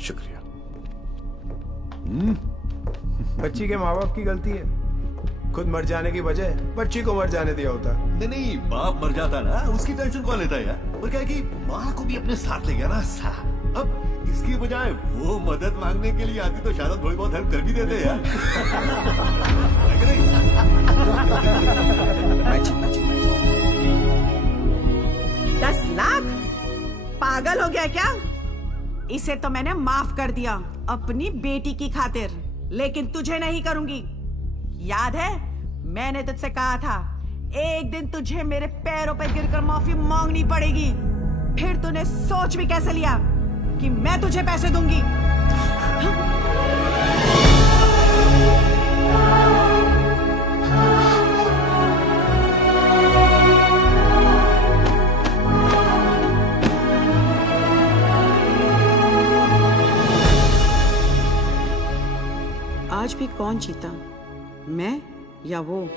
शुक्रिया। बच्ची के माँ बाप की गलती है, खुद मर जाने की बजाय बच्ची को मर जाने दिया होता। नहीं, बाप मर जाता ना, उसकी टेंशन कौन लेता है यार। और क्या है कि माँ को भी अपने साथ ले गया ना साला। अब इसकी बजाय वो मदद मांगने के लिए आती तो शायद थोड़ी बहुत हेल्प कर भी देते यार। है कि नहीं? 10 लाख? पागल हो गया क्या? इसे तो मैंने माफ कर दिया अपनी बेटी की खातिर, लेकिन तुझे नहीं करूंगी। याद है मैंने तुझसे कहा था एक दिन तुझे मेरे पैरों पर गिरकर माफी मांगनी पड़ेगी। फिर तूने सोच भी कैसे लिया कि मैं तुझे पैसे दूंगी? आज भी कौन जीता, मैं या वो?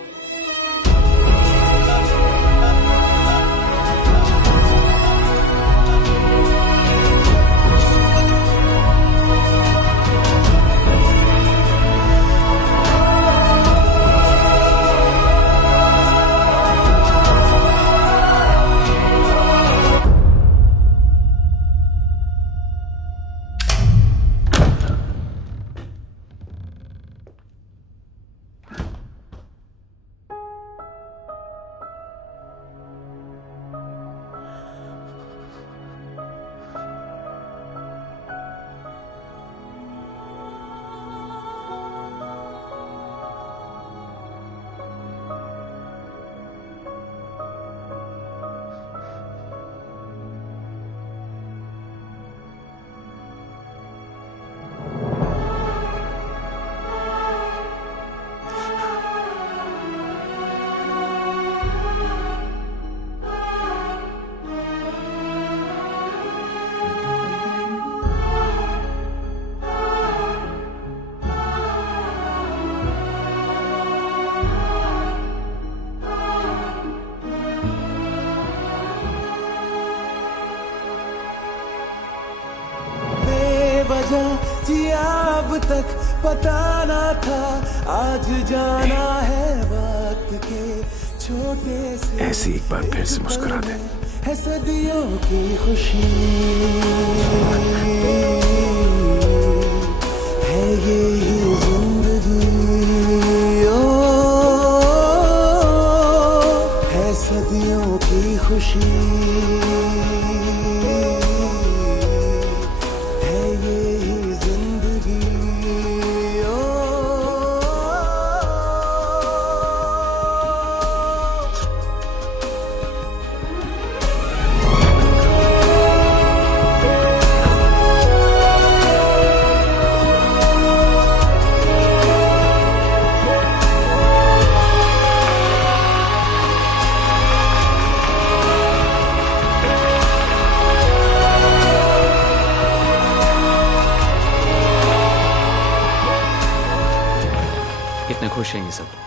जिया अब तक पता ना था, आज जाना है वक्त के छोटे से। ऐसी एक बार फिर से मुस्कुरा दे। है सदियों की खुशी है ये ही जिंदगी, ओ है सदियों की खुशी। कितने खुश हैं ये सब।